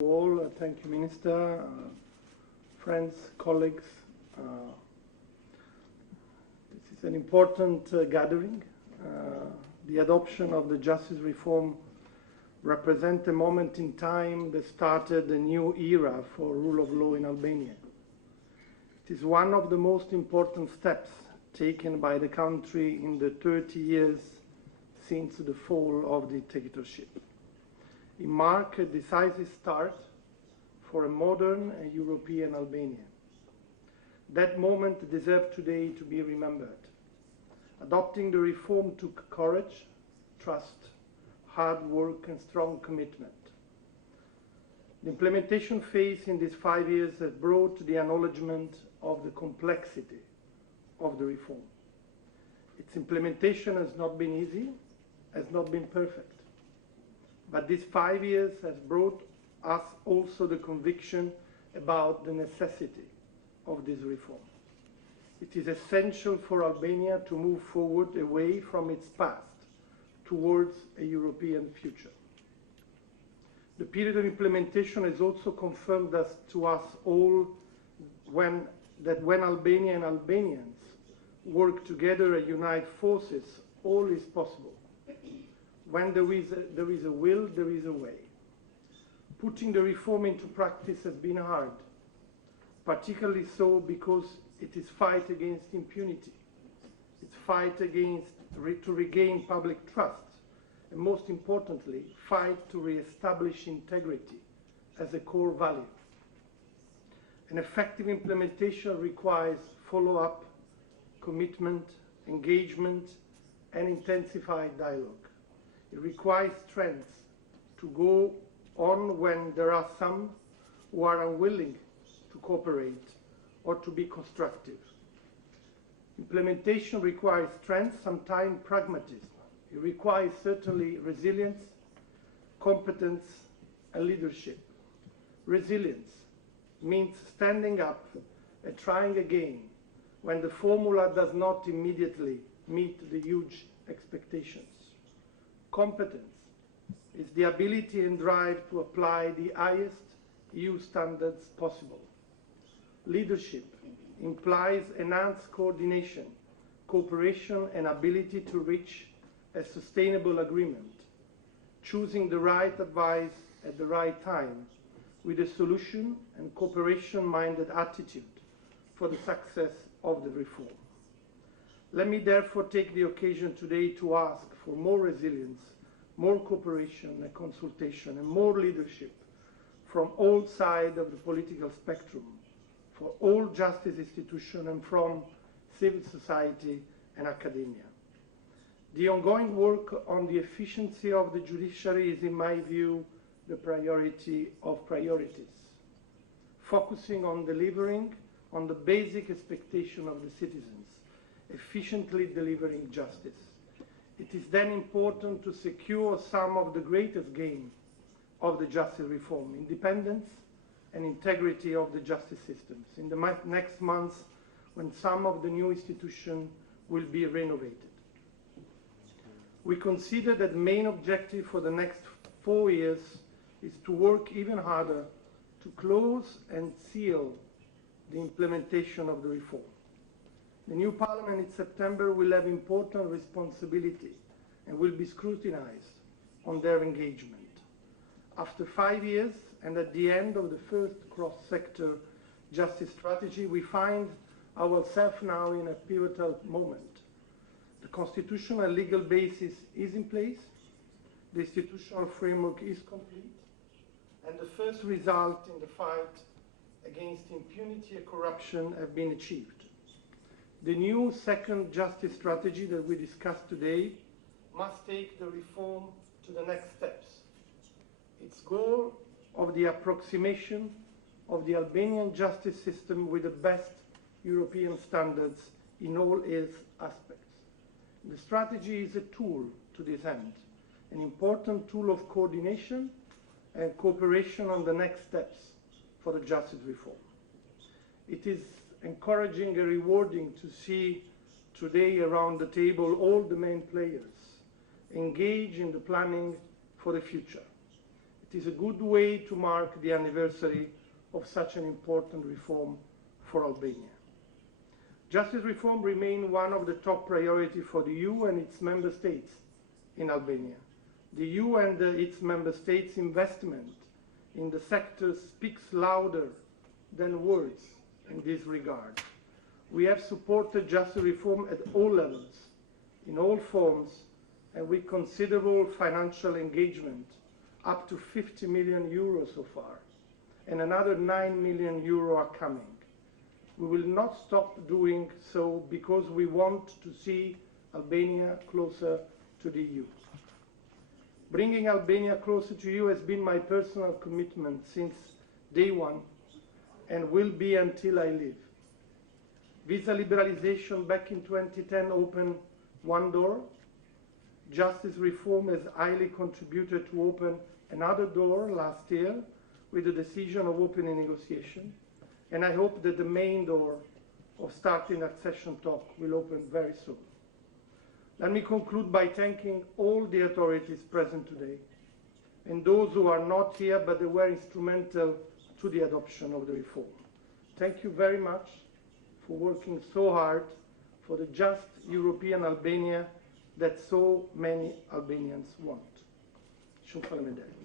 All, thank you, Minister, friends, colleagues. This is an important gathering. The adoption of the justice reform represents a moment in time that started a new era for rule of law in Albania. It is one of the most important steps taken by the country in the 30 years since the fall of the dictatorship. It marked a decisive start for a modern and European Albania. That moment deserves today to be remembered. Adopting the reform took courage, trust, hard work and strong commitment. The implementation phase in these 5 years has brought the acknowledgement of the complexity of the reform. Its implementation has not been easy, has not been perfect. But these 5 years has brought us also the conviction about the necessity of this reform. It is essential for Albania to move forward away from its past towards a European future. The period of implementation has also confirmed to us all that when Albania and Albanians work together and unite forces, all is possible. When there is a will, there is a way. Putting the reform into practice has been hard, particularly so because it is fight against impunity. It's fight to regain public trust, and most importantly, fight to re-establish integrity as a core value. An effective implementation requires follow-up, commitment, engagement, and intensified dialogue. It requires strength to go on when there are some who are unwilling to cooperate or to be constructive. Implementation requires strength, sometimes pragmatism. It requires certainly resilience, competence, and leadership. Resilience means standing up and trying again when the formula does not immediately meet the huge expectations. Competence is the ability and drive to apply the highest EU standards possible. Leadership implies enhanced coordination, cooperation, and ability to reach a sustainable agreement, choosing the right advice at the right time with a solution and cooperation-minded attitude for the success of the reform. Let me therefore take the occasion today to ask for more resilience, more cooperation and consultation, and more leadership from all sides of the political spectrum, for all justice institutions and from civil society and academia. The ongoing work on the efficiency of the judiciary is, in my view, the priority of priorities, focusing on delivering on the basic expectation of the citizens, efficiently delivering justice. It is then important to secure some of the greatest gain of the justice reform, independence and integrity of the justice systems, in the next months when some of the new institutions will be renovated. We consider that the main objective for the next 4 years is to work even harder to close and seal the implementation of the reform. The new parliament in September will have important responsibility and will be scrutinized on their engagement. After 5 years and at the end of the first cross-sector justice strategy, we find ourselves now in a pivotal moment. The constitutional and legal basis is in place, the institutional framework is complete, and the first result in the fight against impunity and corruption have been achieved. The new second justice strategy that we discussed today must take the reform to the next steps. Its goal of the approximation of the Albanian justice system with the best European standards in all its aspects. The strategy is a tool to this end, an important tool of coordination and cooperation on the next steps for the justice reform. It is encouraging and rewarding to see today around the table all the main players engage in the planning for the future. It is a good way to mark the anniversary of such an important reform for Albania. Justice reform remains one of the top priorities for the EU and its member states in Albania. The EU and its member states' investment in the sector speaks louder than words in this regard. We have supported justice reform at all levels, in all forms, and with considerable financial engagement, up to 50 million euros so far, and another 9 million euro are coming. We will not stop doing so because we want to see Albania closer to the EU. Bringing Albania closer to you has been my personal commitment since day one and will be until I leave. Visa liberalization back in 2010 opened one door. Justice reform has highly contributed to open another door last year with the decision of opening negotiation. And I hope that the main door of starting accession talk will open very soon. Let me conclude by thanking all the authorities present today and those who are not here but they were instrumental to the adoption of the reform. Thank you very much for working so hard for the just European Albania that so many Albanians want. Shumë faleminderit.